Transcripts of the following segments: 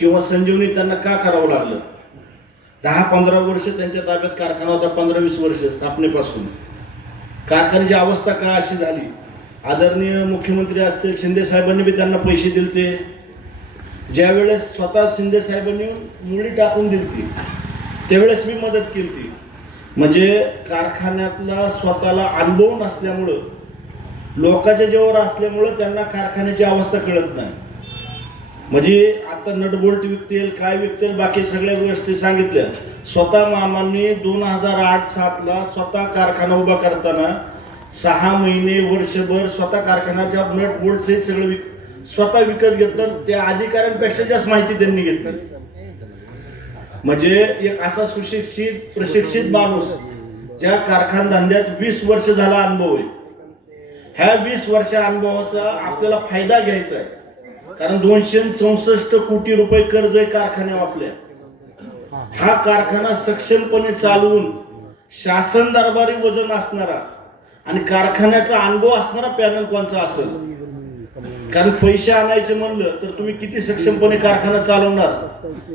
किंवा संजीवनी त्यांना का करावं लागलं? दहा पंधरा वर्ष त्यांच्या ताब्यात कारखाना होता पंधरा वीस वर्ष स्थापनेपासून. कारखान्याची अवस्था का अशी झाली? आदरणीय मुख्यमंत्री असतील शिंदे साहेबांनी बी त्यांना पैसे दिलते. ज्यावेळेस स्वतः शिंदे साहेबांनी मुली टाकून दिलती त्यावेळेस मी मदत केली म्हणजे कारखान्यातला स्वतःला अनुभव नसल्यामुळं लोकांच्या जेवर असल्यामुळं त्यांना कारखान्याची अवस्था कळत नाही. म्हणजे आता नटबोल्ट विकतील काय विकतील बाकी सगळ्या गोष्टी सांगितल्या. स्वतः मामांनी दोन हजार आठ सातला स्वतः कारखाना उभा करताना सहा महिने वर्षभर स्वतः कारखान्याच्या नट बोल्ट सगळं विक स्वतः विकत घेतलं त्या अधिकाऱ्यांपेक्षा जास्त माहिती त्यांनी घेतली. म्हणजे एक असा सुशिक्षित प्रशिक्षित माणूस ज्या कारखान धंद्यात वीस वर्ष झाला अनुभव आहे. ह्या वीस वर्ष अनुभवाचा आपल्याला फायदा घ्यायचा आहे. कारण दोनशे चौसष्ट कोटी रुपये कर्ज आहे कारखान्यावर आपल्या. हा कारखाना सक्षमपणे चालवून शासन दरबारी वजन असणारा आणि कारखान्याचा अनुभव असणारा पॅनल कोणचा असेल? कारण पैसे आणायचे म्हणलं तर तुम्ही किती सक्षमपणे कारखाना चालवणार?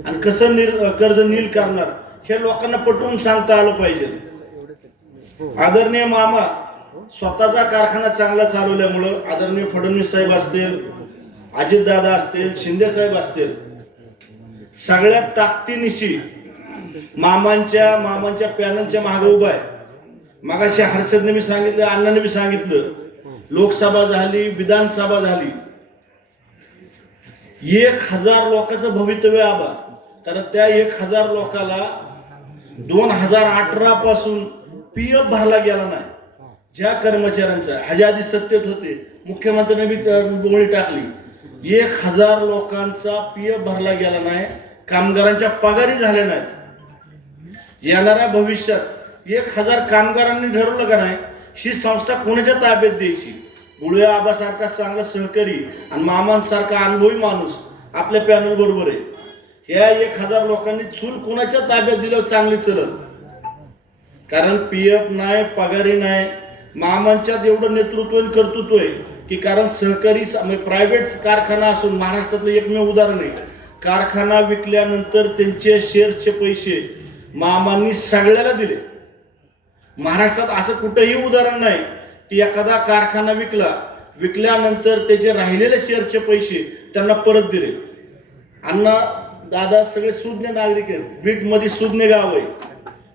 आणि कसं निर कर्ज नील करणार? हे लोकांना पटवून सांगता आलं पाहिजे. आदरणीय मामा स्वतःचा कारखाना चांगला चालवल्यामुळं आदरणीय फडणवीस साहेब असतील अजितदादा असतील शिंदे साहेब असतील सगळ्यात ताकदीनिशी मामांच्या मामांच्या पॅनलच्या मागे उभा आहे. मागाशी हर्षदने मी सांगितलं अण्णाने मी सांगितलं लोकसभा झाली विधानसभा झाली. एक हजार लोकांचं भवितव्य आबा कारण त्या एक हजार लोकाला दोन हजार अठरा पासून पी एफ भरला गेला नाही. ज्या कर्मचाऱ्यांचा ह्याच्या आधी सत्तेत होते मुख्यमंत्र्यांनी बी बोळी टाकली. एक हजार लोकांचा पी एफ भरला गेला नाही कामगारांच्या पगारी झाल्या नाहीत. येणाऱ्या भविष्यात एक हजार कामगारांनी ठरवलं का नाही ही संस्था कोणाच्या ताब्यात द्यायची? गुळवे आबासारखा चांगला सहकारी आणि मामांसारखा अनुभवी माणूस आपल्या पॅनल बरोबर आहे. ह्या एक हजार लोकांनी चूल कोणाच्या ताब्यात दिल्यावर चांगली चलत कारण पी एफ नाही पगारी नाही मामांच्यात एवढं नेतृत्व आणि कर्तृत्व आहे. की कारण सहकारी प्रायव्हेट म्हणजे कारखाना असून महाराष्ट्रातलं एकमेव उदाहरण आहे. कारखाना विकल्यानंतर त्यांचे शेअर्सचे पैसे मामांनी सगळ्याला दिले. महाराष्ट्रात असं कुठंही उदाहरण नाही की एखादा कारखाना विकला विकल्यानंतर त्याचे राहिलेले शेअर्सचे पैसे त्यांना परत दिले. अण्णा दादा सगळे सुज्ञ नागरिक आहेत. बीटमध्ये सुज्ञ गाव आहे.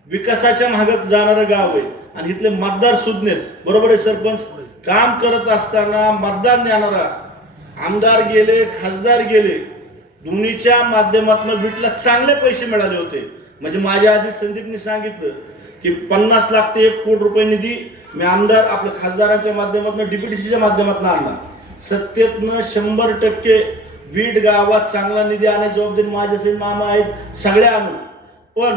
विकासाच्या मागत जाणारं गाव आहे. आणि इथले मतदार सुज्ञ बरोबर आहे सरपंच? काम करत असताना मतदान देणारा आमदार गेले खासदार गेले दोन्हीच्या माध्यमातून बीडला चांगले पैसे मिळाले होते. म्हणजे माझ्या आधी संदीपनी सांगितलं की पन्नास लाख ते एक कोटी रुपये निधी मी आमदार आपल्या खासदारांच्या माध्यमातून डीपीटीसीच्या माध्यमातून आणला. सत्तेतनं शंभर टक्के बीड गावात चांगला निधी आणण्याची जबाबदारी माझे सगळे मामा आहेत सगळ्या आणून पण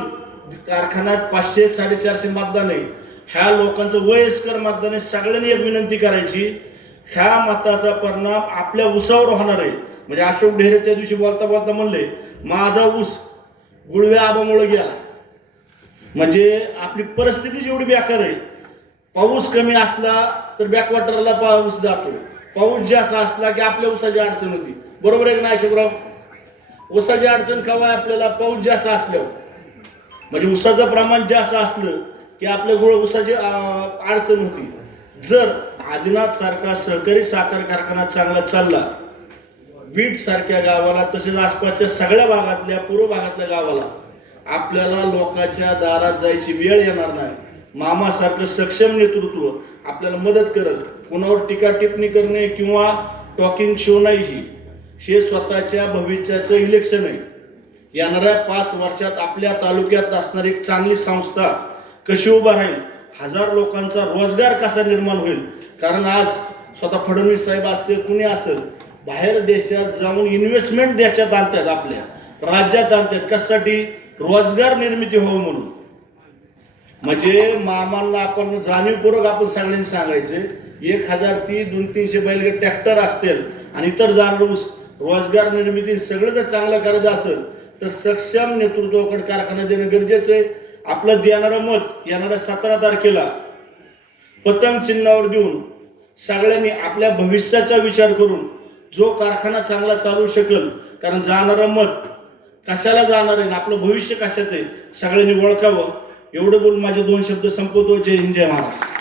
कारखान्यात पाचशे साडेचारशे मतदान आहे. ह्या लोकांचं वयस्कर मतदाने सगळ्यांनी एक विनंती करायची ह्या मताचा परिणाम आपल्या उसावर होणार आहे. म्हणजे अशोक ढेरे त्या दिवशी बोलता बोलता म्हणले माझा ऊस गुळव्या आबामुळे गेला. म्हणजे आपली परिस्थिती जेवढी बेकार आहे पाऊस कमी असला तर बॅकवॉटरला पाऊस जातो. पाऊस जास्त असला की आपल्या उसाची अडचण होती. बरोबर आहे ना अशोकराव? ऊसाची अडचण केव्हा आहे आपल्याला पाऊस जास्त असल्यावर? म्हणजे उसाचं प्रमाण जास्त असलं की आपल्या गुळ ऊसाची अडचण होती. जर आदिनाथ सारखा सहकारी साखर कारखाना चांगला चालला बीड सारख्या गावाला तसेच आसपासच्या सगळ्या भागातल्या पूर्व भागातल्या गावाला आपल्याला लोकांच्या दारात जायची वेळ येणार नाही. मामासारखं सक्षम नेतृत्व आपल्याला मदत करत कोणावर टीका टिप्पणी करणे किंवा टॉकिंग शो नाही ही हे स्वतःच्या भविष्याचं इलेक्शन आहे. येणाऱ्या पाच वर्षात आपल्या तालुक्यात असणारी एक चांगली संस्था कशी उभा राहील? हजार लोकांचा रोजगार कसा निर्माण होईल? कारण आज स्वतः फडणवीस साहेब असतील कुणी असेल बाहेर देशात जाऊन इन्व्हेस्टमेंट देशात आणतात आपल्या. राज्यात आणतात. कशासाठी? रोजगार निर्मिती हो म्हणून. म्हणजे मामांना आपण जाणीवपूर्वक आपण सगळ्यांनी सांगायचे एक हजार ती दोन तीनशे बैलगे ट्रॅक्टर असतील आणि इतर जाणूस रोजगार निर्मिती सगळं जर चांगलं करायचं असेल तर सक्षम नेतृत्वाकडे कारखाना देणं गरजेचं आहे. आपलं देणारं मत येणाऱ्या सतरा तारखेला पतंग चिन्हावर देऊन सगळ्यांनी आपल्या भविष्याचा विचार करून जो कारखाना चांगला चालू शकेल कारण जाणारं मत कशाला जाणार आहे आपलं भविष्य कशात आहे सगळ्यांनी ओळखावं. एवढं बोलून माझे दोन शब्द संपवतो. जय हिंद जय महाराष्ट्र.